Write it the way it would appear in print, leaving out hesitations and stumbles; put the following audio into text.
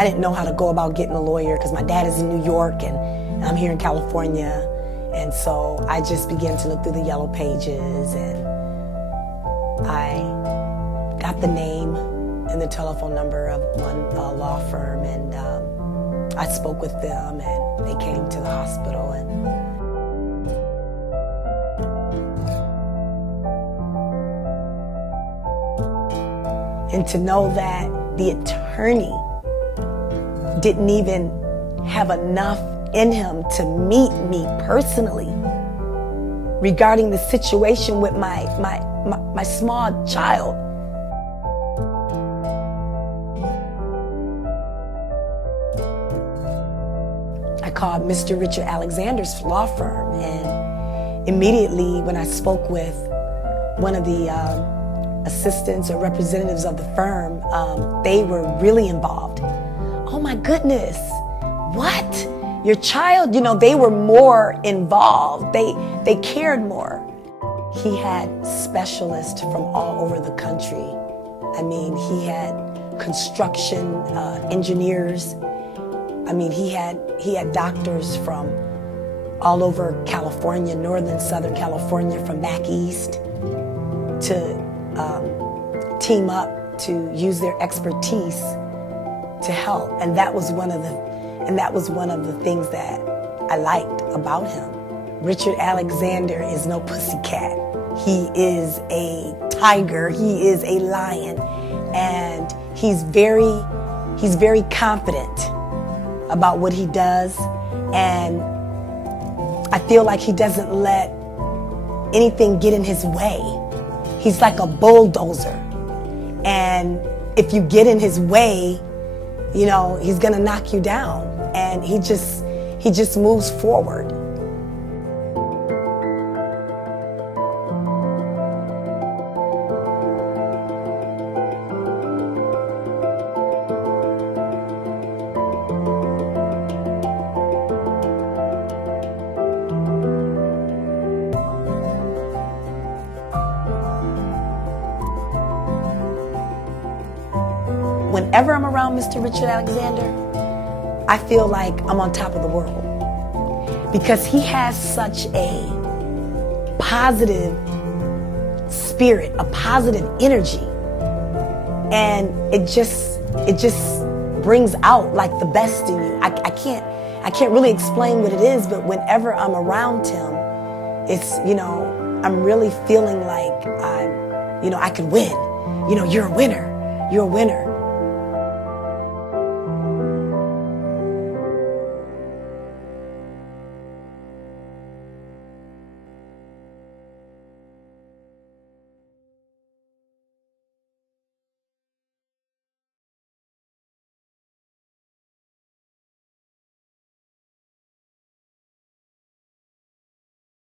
I didn't know how to go about getting a lawyer because my dad is in New York and I'm here in California. And so I just began to look through the yellow pages, and I got the name and the telephone number of one law firm, and I spoke with them, and they came to the hospital. And to know that the attorney didn't even have enough in him to meet me personally regarding the situation with my small child. I called Mr. Richard Alexander's law firm, and immediately when I spoke with one of the assistants or representatives of the firm, they were really involved. Oh my goodness, what? Your child? You know, they were more involved. They cared more. He had specialists from all over the country. I mean, he had construction engineers. I mean, he had doctors from all over California, northern, southern California, from back east, to team up to use their expertise to help. And that was one of the things that I liked about him. Richard Alexander is no pussycat. He is a tiger. He is a lion, and he's very confident about what he does, and I feel like he doesn't let anything get in his way. He's like a bulldozer, and if you get in his way, you know, he's gonna knock you down, and he just moves forward. Whenever I'm around Mr. Richard Alexander, I feel like I'm on top of the world, because he has such a positive spirit, a positive energy, and it just brings out like the best in you. I can't really explain what it is, but whenever I'm around him, it's, you know, I'm really feeling like I could win. You know, you're a winner. You're a winner.